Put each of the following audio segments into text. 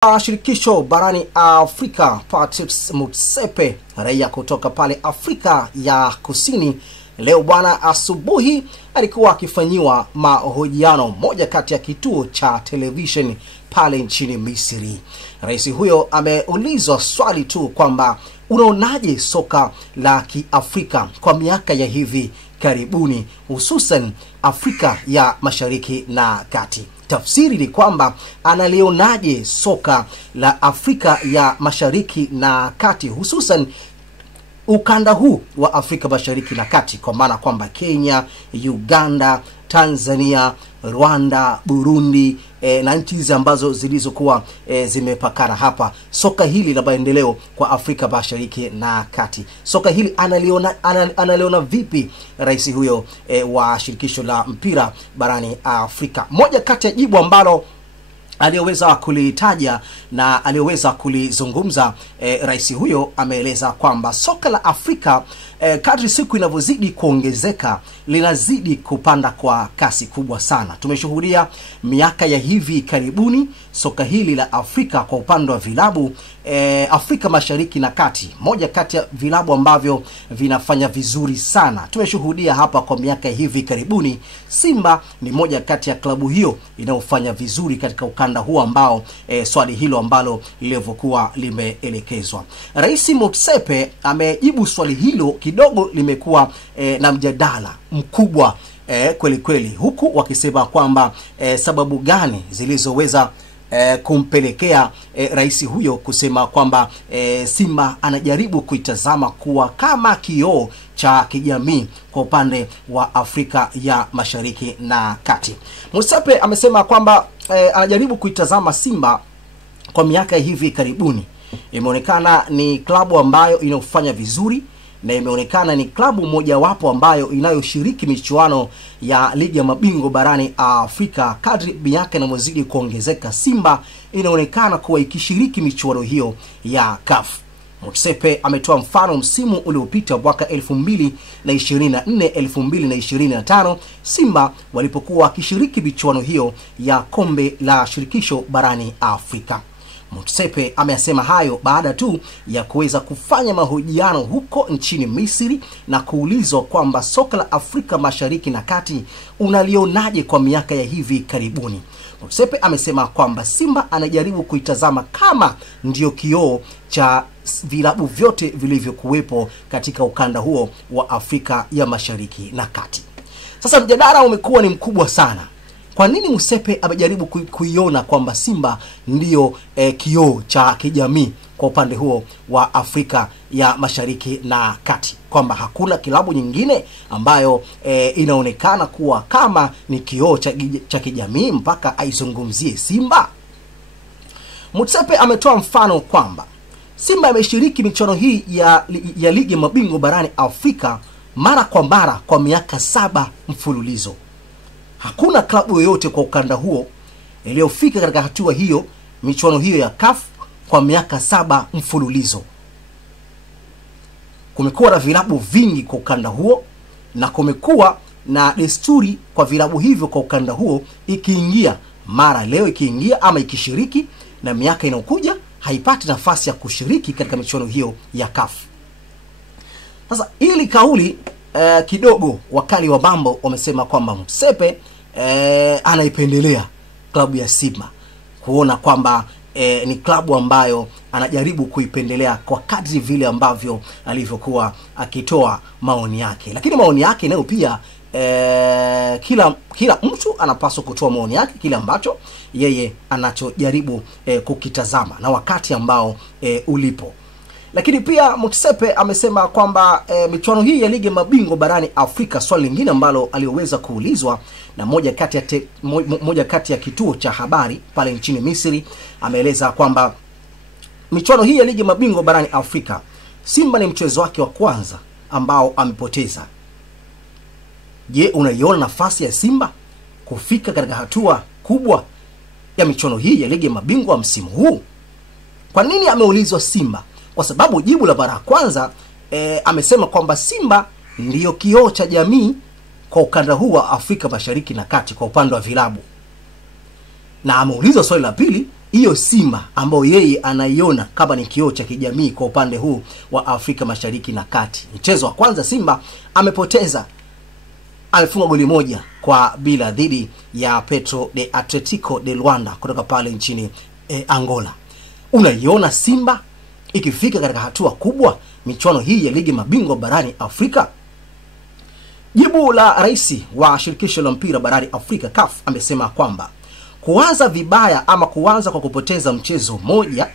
Shirikisho barani Afrika Patrice Motsepe, raia kutoka pale Afrika ya Kusini, leo bwana asubuhi alikuwa akifanyiwa mahojiano moja kati ya kituo cha television pale nchini Misri. Rais huyo ameulizwa swali tu kwamba unaonaje soka la Kiafrika kwa miaka ya hivi karibuni, hususan Afrika ya Mashariki na Kati. Tafsiri ni kwamba analionaje soka la Afrika ya Mashariki na Kati, hususan ukanda huu wa Afrika Mashariki na Kati, kwa maana kwamba Kenya, Uganda, Tanzania, Rwanda, Burundi na nchi ambazo zilizokuwa zimepakana hapa. Soka hili la maendeleo kwa Afrika Mashariki na Kati, soka hili analiona vipi rais huyo wa shirikisho la mpira barani Afrika? Moja kati ya jibu ambalo aliyoweza kulitaja na aliyoweza kulizungumza rais huyo, ameeleza kwamba soka la Afrika kadri siku inavyozidi kuongezeka linazidi kupanda kwa kasi kubwa sana. Tumeshuhudia miaka ya hivi karibuni soka hili la Afrika kwa upande wa vilabu Afrika Mashariki na Kati, moja kati ya vilabu ambavyo vinafanya vizuri sana. Tumeshuhudia hapa kwa miaka hivi karibuni Simba ni moja kati ya klabu hiyo inayofanya vizuri katika ukanda huu ambao swali hilo ambalo lilivyokuwa limeelekezwa. Rais Motsepe amejibu swali hilo, kidogo limekuwa na mjadala mkubwa kweli kweli, huku wakisema kwamba sababu gani zilizoweza kumpelekea rais huyo kusema kwamba Simba anajaribu kuitazama kuwa kama kioo cha kijamii kwa upande wa Afrika ya Mashariki na Kati. Motsepe amesema kwamba anajaribu kuitazama Simba kwa miaka hivi karibuni. Imeonekana ni klabu ambayo inafanya vizuri na imeonekana ni klabu mojawapo ambayo inayoshiriki michuano ya ligi ya mabingwa barani Afrika. Kadri miaka inavyozidi kuongezeka, Simba inaonekana kuwa ikishiriki michuano hiyo ya CAF. Motsepe ametoa mfano msimu uliopita mwaka 2024-2025 Simba walipokuwa wakishiriki michuano hiyo ya kombe la shirikisho barani Afrika. Motsepe ameyasema hayo baada tu ya kuweza kufanya mahojiano huko nchini Misri na kuulizwa kwamba soka la Afrika Mashariki na Kati unalionaje kwa miaka ya hivi karibuni. Motsepe amesema kwamba Simba anajaribu kuitazama kama ndio kioo cha vilabu vyote vilivyokuwepo katika ukanda huo wa Afrika ya Mashariki na Kati. Sasa mjadala umekuwa ni mkubwa sana. Kwa nini Motsepe amejaribu kuiona kwamba Simba ndiyo kioo cha kijamii kwa upande huo wa Afrika ya Mashariki na Kati, kwamba hakuna kilabu nyingine ambayo inaonekana kuwa kama ni kioo cha kijamii mpaka aizungumzie Simba? Motsepe ametoa mfano kwamba Simba ameshiriki michuano hii ya ligi mabingwa barani Afrika mara kwa mara kwa miaka 7 mfululizo. Hakuna klabu yoyote kwa ukanda huo iliyofika katika hatua hiyo, michuano hiyo ya CAF kwa miaka 7 mfululizo. Kumekuwa na vilabu vingi kwa ukanda huo na kumekuwa na desturi kwa vilabu hivyo kwa ukanda huo ikiingia mara leo ikiingia ama ikishiriki, na miaka inayokuja haipati nafasi ya kushiriki katika michuano hiyo ya CAF. Sasa ili kauli kidogo wakali wa mambo wamesema kwamba Motsepe anaipendelea klabu ya Simba, kuona kwamba ni klabu ambayo anajaribu kuipendelea kwa kadri vile ambavyo alivyokuwa akitoa maoni yake. Lakini maoni yake nayo pia kila mtu anapaswa kutoa maoni yake kile ambacho yeye anachojaribu kukitazama na wakati ambao ulipo. Lakini pia Motsepe amesema kwamba michuano hii ya ligi ya mabingwa barani Afrika, swali lingine ambalo aliweza kuulizwa na moja kati ya kituo cha habari pale nchini Misri, ameeleza kwamba michuano hii ya ligi ya mabingwa barani Afrika, Simba ni mchezo wake wa kwanza ambao amepoteza. Je, unaiona nafasi ya Simba kufika katika hatua kubwa ya michuano hii ya ligi ya mabingwa msimu huu? Kwa nini ameulizwa Simba? Kwa sababu jibu la mara kwanza amesema kwamba Simba ndiyo kioo cha jamii kwa ukanda huu wa Afrika Mashariki na Kati kwa upande wa vilabu. Na ameulizwa swali la pili hiyo Simba ambayo yeye anaiona kama ni kioo cha kijamii kwa upande huu wa Afrika Mashariki na Kati. Mchezo wa kwanza Simba amepoteza, alifunga goli 1-0 dhidi ya Petro de Atletico de Luanda kutoka pale nchini Angola. Unaiona Simba ikifika katika hatua kubwa michuano hii ya ligi mabingwa barani Afrika? Jibu la rais wa shirikisho la mpira barani Afrika CAF amesema kwamba kuanza vibaya ama kuanza kwa kupoteza mchezo moja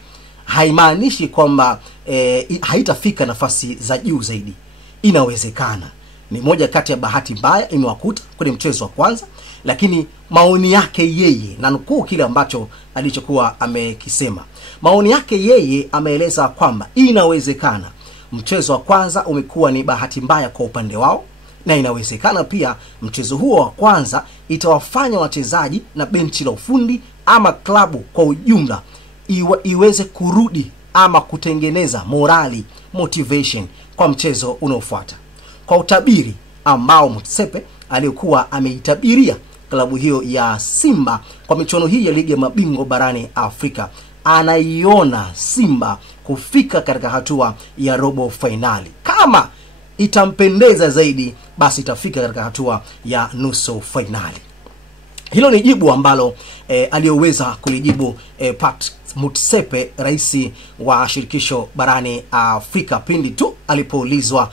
haimaanishi kwamba haitafika nafasi za juu zaidi. Inawezekana. Ni moja kati ya bahati mbaya imewakuta kwenye mchezo wa kwanza, lakini maoni yake yeye, na nukuu kile ambacho alichokuwa amekisema. Maoni yake yeye ameeleza kwamba inawezekana mchezo wa kwanza umekuwa ni bahati mbaya kwa upande wao, na inawezekana pia mchezo huo wa kwanza itawafanya wachezaji na benchi la ufundi ama klabu kwa ujumla iweze kurudi ama kutengeneza morali, motivation kwa mchezo unaofuata. Kwa utabiri ambao Motsepe alikuwa ameitabiria klabu hiyo ya Simba kwa michuano hii ya ligi ya mabingwa barani Afrika, anaiona Simba kufika katika hatua ya robo finali. Kama itampendeza zaidi, basi itafika katika hatua ya nusu finali. Hilo ni jibu ambalo aliyoweza kulijibu Pat Motsepe, rais wa shirikisho barani Afrika, pindi tu alipoulizwa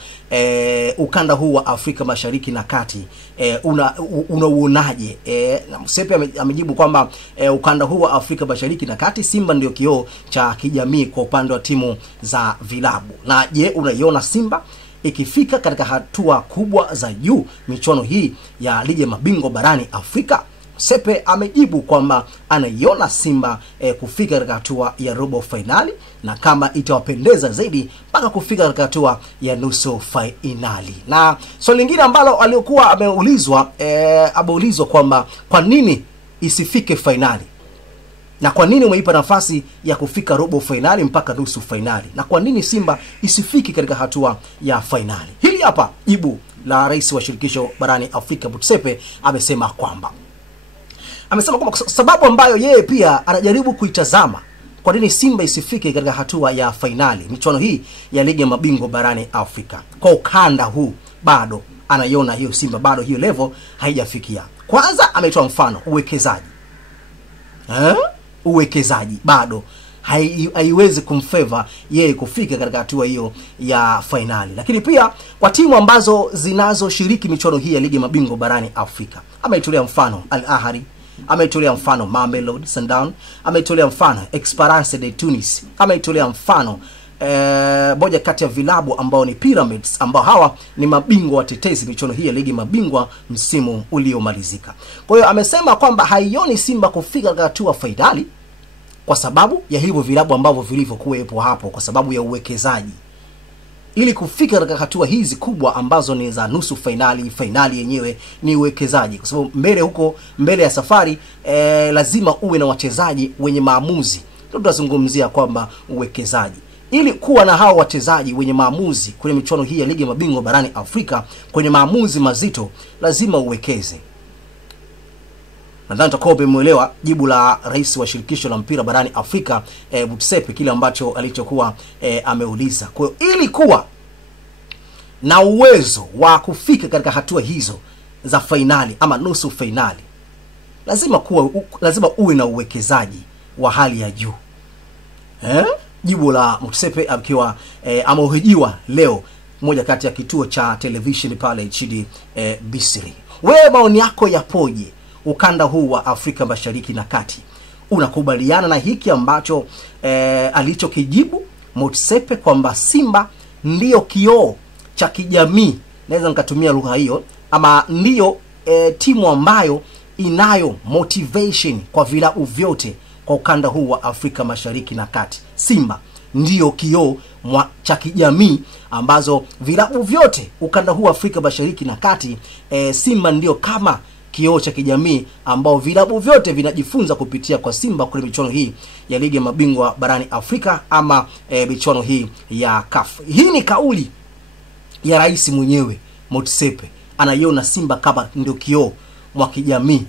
ukanda huu wa Afrika Mashariki na Kati unauonaje. Na Motsepe amejibu kwamba ukanda huu wa Afrika Mashariki na Kati, Simba ndio kioo cha kijamii kwa upande wa timu za vilabu. Na je, unaiona Simba ikifika katika hatua kubwa za juu michuano hii ya ligi ya mabingwa barani Afrika? Motsepe amejibu kwamba anaiona Simba kufika katika hatua ya robo finali, na kama itawapendeza zaidi mpaka kufika katika hatua ya nusu finali. Na swali lingine ambalo alikuwa ameulizwa kwamba kwa nini isifike finali, na kwa nini umeipa nafasi ya kufika robo finali mpaka nusu finali, na kwa nini Simba isifiki katika hatua ya finali? Hili hapa jibu la rais wa shirikisho barani Afrika Motsepe. Amesema kwamba sababu ambayo yeye pia anajaribu kuitazama kwa nini Simba isifike katika hatua ya finali michuano hii ya ligi ya mabingwa barani Afrika, kwa ukanda huu bado anaiona hiyo Simba bado hiyo level haijafikia. Kwanza ametoa mfano uwekezaji. Uwekezaji bado haiwezi kumfavor yeye kufika katika hatua hiyo ya finali. Lakini pia kwa timu ambazo zinazoshiriki michuano hii ya ligi ya mabingwa barani Afrika, ametolea mfano Al Ahly, ametolea mfano Mamelodi Sundowns, ametolea mfano Esperance de Tunis, ametolea mfano moja kati ya vilabu ambao ni Pyramids, ambao hawa ni mabingwa watetezi michuano hii ya ligi mabingwa msimu uliomalizika. Kwa hiyo amesema kwamba haioni Simba kufika katika hatua finali kwa sababu ya hivyo vilabu ambavyo vilivyokuwepo hapo, kwa sababu ya uwekezaji. Ili kufika katika hatua hizi kubwa ambazo ni za nusu finali, finali yenyewe ni uwekezaji, kwa sababu mbele ya safari lazima uwe na wachezaji wenye maamuzi. Ndio tunazungumzia kwamba uwekezaji. Ili kuwa na hao wachezaji wenye maamuzi kwenye michuano hii ya ligi mabingwa barani Afrika, kwenye maamuzi mazito, lazima uwekeze. Nadhani tutakuwa umeelewa jibu la rais wa shirikisho la mpira barani Afrika Motsepe, kile ambacho alichokuwa ameuliza. Kwa hiyo ili kuwa na uwezo wa kufika katika hatua hizo za finali ama nusu finali, lazima uwe na uwekezaji wa hali ya juu. Jibu la Motsepe akiwa amehojiwa leo moja kati ya kituo cha television pale nchini Misri. Wewe maoni yako yapoje ukanda huu wa Afrika Mashariki na Kati? Unakubaliana na hiki ambacho alichokijibu Motsepe kwamba Simba ndiyo kioo cha kijamii, naweza nikatumia lugha hiyo, ama ndiyo timu ambayo inayo motivation kwa vilabu vyote kwa ukanda huu wa Afrika Mashariki na Kati? Simba ndiyo kioo cha kijamii ambazo vilabu vyote ukanda huu wa Afrika Mashariki na Kati, Simba ndiyo kama kioo cha kijamii ambao vilabu vyote vinajifunza kupitia kwa Simba kwenye michuano hii ya ligi ya mabingwa barani Afrika ama michuano hii ya CAF. Hii ni kauli ya rais mwenyewe Motsepe. Anaiona Simba kama ndio kioo mwa kijamii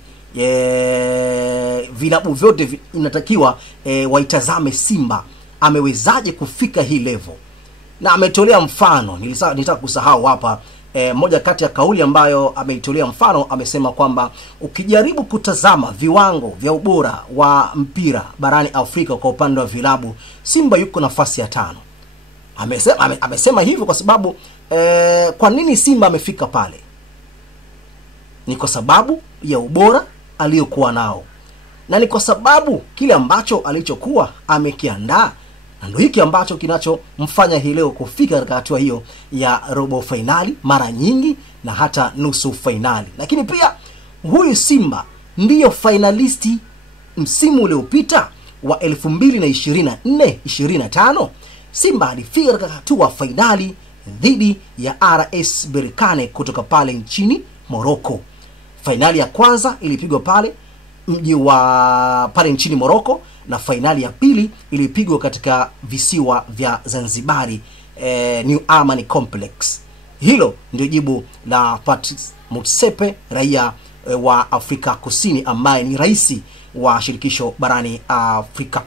vilabu vyote inatakiwa waitazame Simba amewezaje kufika hii level, na ametolea mfano. Nilitaka kusahau hapa moja kati ya kauli ambayo ameitolea mfano, amesema kwamba ukijaribu kutazama viwango vya ubora wa mpira barani Afrika kwa upande wa vilabu, Simba yuko nafasi ya 5. Amesema hivyo kwa sababu kwa nini Simba amefika pale? Ni kwa sababu ya ubora aliyokuwa nao, na ni kwa sababu kile ambacho alichokuwa amekiandaa, na ndio hiki ambacho kinachomfanya hii leo kufika katika hatua hiyo ya robo finali mara nyingi na hata nusu finali. Lakini pia huyu Simba ndiyo finalisti msimu uliopita wa 2024-25. Simba alifika katika hatua finali dhidi ya RS Berkane kutoka pale nchini Morocco. Finali ya kwanza ilipigwa pale mji wa pale nchini Morocco, na finali ya pili ilipigwa katika visiwa vya Zanzibari, New Aman Complex. Hilo ndio jibu la Patrice Motsepe, raia wa Afrika Kusini, ambaye ni rais wa shirikisho barani Afrika.